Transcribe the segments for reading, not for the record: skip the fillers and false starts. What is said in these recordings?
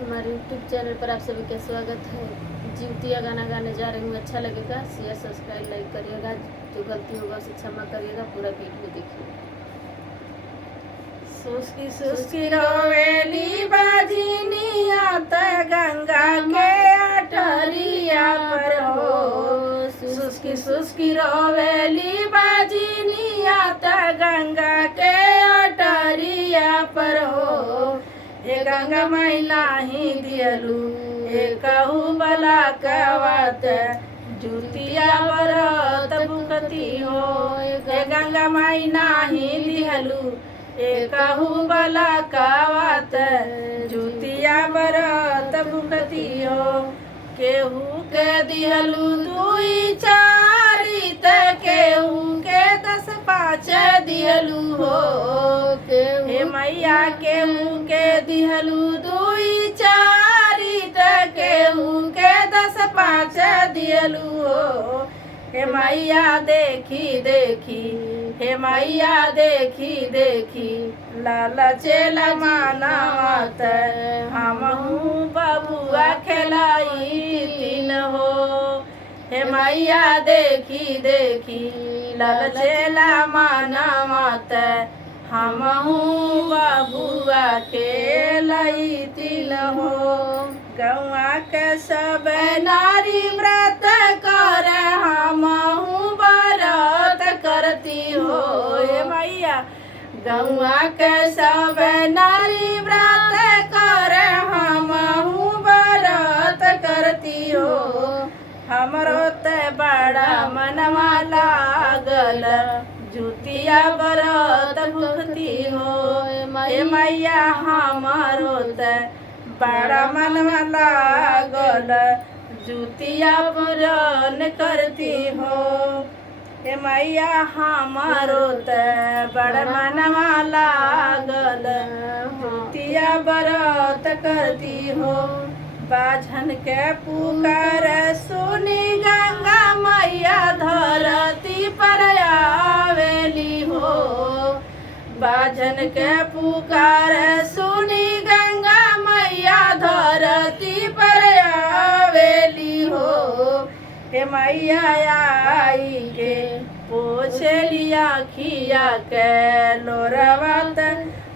हमारे YouTube channel पर आप सभी का स्वागत है। जीवतिया गाना गाने जा रही हूँ। अच्छा लगेगा शेयर सब्सक्राइब लाइक करिएगा। जो गलती होगा उसे क्षमा करिएगा। पूरा वीडियो देखिए। सुस्की सुस्की रोवेली बाजिनिया त गंगा के अटरिया पर हो। सुस्की सुस्की रोवेली बाजिनिया त गंगा के अटरिया पर हो। ए गंगा माई नाही दियलू ए कहू बला कवात जुतिया बरत भुकती हो। ए गंगा माई नाही दियलू ए कहू बला कवात जुतिया बरत भुकती हो। केहू के दिहलू दुई चारी त केहू के 10-5 दिहलू हो। हे मैया केहू के दिहलू दुई चारी त केहू के 10-5 दिहलू हो। हे मैया देखी देखी हे मैया देखी देखी लालचेला मानवत हमहू बबुआ खेलाई तीन हो। हे मैया देखी देखी लालचेला मानवत हमहू बबुआ खेलाई तीन हो। गौआ के सब नारी व्रत कर हमहू व्रत करती हो। हे मैया गौआ के सब नारी व्रत कर हमहू व्रत करती हो। हमरो ते बड़ा मनवा लागल जुतिया व्रत भुखती हो। हे मैया हमारो ते बड़ा मनवा लागल जुतिया पूजन करती हो। हे मैया हमारो त बड़ा मनवा लागल जुतिया व्रत करती हो। बाझन के पुकार सुनी गंगा मैया धरती पर आवेली हो। बाझन के पुकार सुनी गंगा मैया धरती पर आवेली हो। हे मैया आई के पोछली आखिया के लोरवत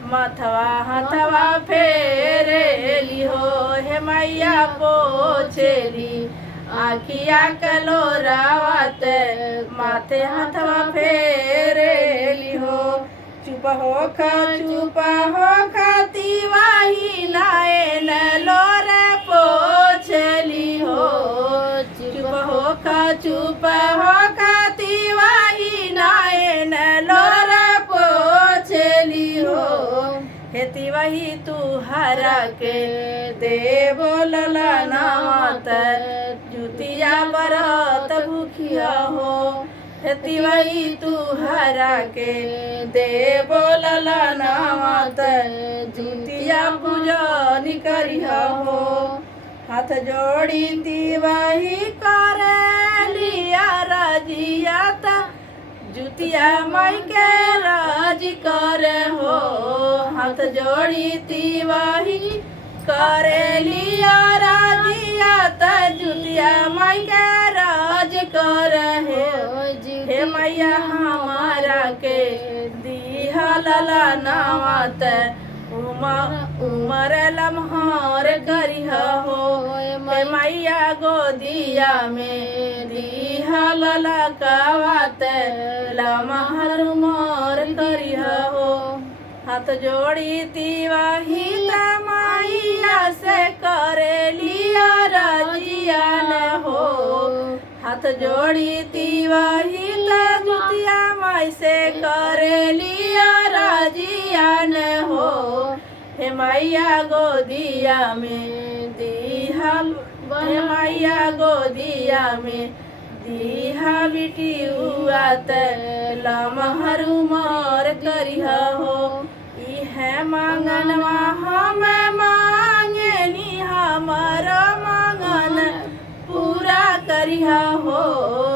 मथवा हथवा फेरेली हो। हे मैया पोछली आखिया के लोरवत माथे हथवा फेरेली हो। चुप हो खाती नायन लोर पोछली हो। चुप हो खाती नायन लोर पोछली हो। हेती वही तू हरा के दे बोलला नामत जुतिया बरत भूखिया हो। हेती वही तू हरा के दे बोलला नामत जुतिया पूजन करिया हो। हाथ जोड़ी दीवाही करे लिया रजिया त जुतिया माई के राज करे हो। हाथ जोड़ी दीवाही करे लिया रजिया त जुतिया माई के राज करे हो। हे मैया हमारा के दिहला नामत उमर लम्हार करिया हो। हे मैया गोदिया में दिहला कवात लम्हार उमर करिया हो। हाथ जोड़ी तिवाही मैया से करे लिया रजिया न हो। हाथ जोड़ी तिवाही जुतिया माई से करे लिया रजिया न हो। हे मैया गोदिया में दीहा हे मैया गोदिया में दीहा बिटी हुआ त लमहर उमर करिया हो। इहे मांगनवा हम मांगेनी हमर मांगन पूरा करिया हो।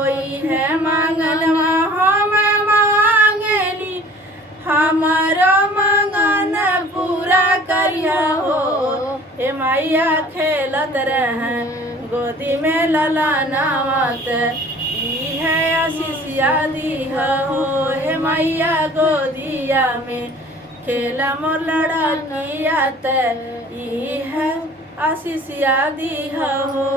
इहे मांगनवा हम मांगेनी हमर मांगन पूरा करिया हो। हे मैया खेलत रहे गोदी में ललनावत ई है आशीषिया दीह हो हे मैया गोदिया में खेला मोर लड़किया त ई है आशीषिया दीह हो।